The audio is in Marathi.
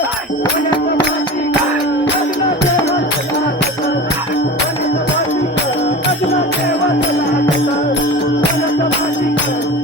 Thank you.